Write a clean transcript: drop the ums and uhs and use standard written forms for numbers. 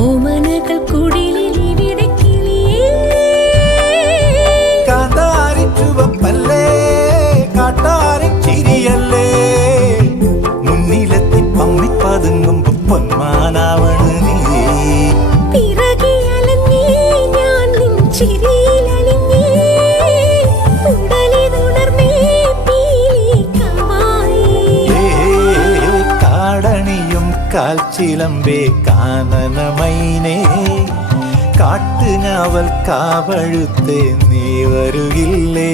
ഓമനകൾ കുടിലിൽ ഇവിടെ കിളിയേ കാന്താരി ചുവപ്പല്ലേ കാട്ടാരൻ ചിരിയല്ലേ മുന്നിലെത്തി പമ്മി പതുങ്ങുമ്പോ പൊന്മാനാവണ് നീ പിറകെ അലഞ്ഞേ ഞാൻ നിൻ ചിരിയിലലിഞ്ഞേ ഉടലിതുണർന്നേ പീലിക്കമായി കാടണിയും കാൽച്ചിലമ്പേ കാനനമൈനേ കാട്ടുഞാവൽ കാവഴുത്തേ നീ വരുകില്ലേ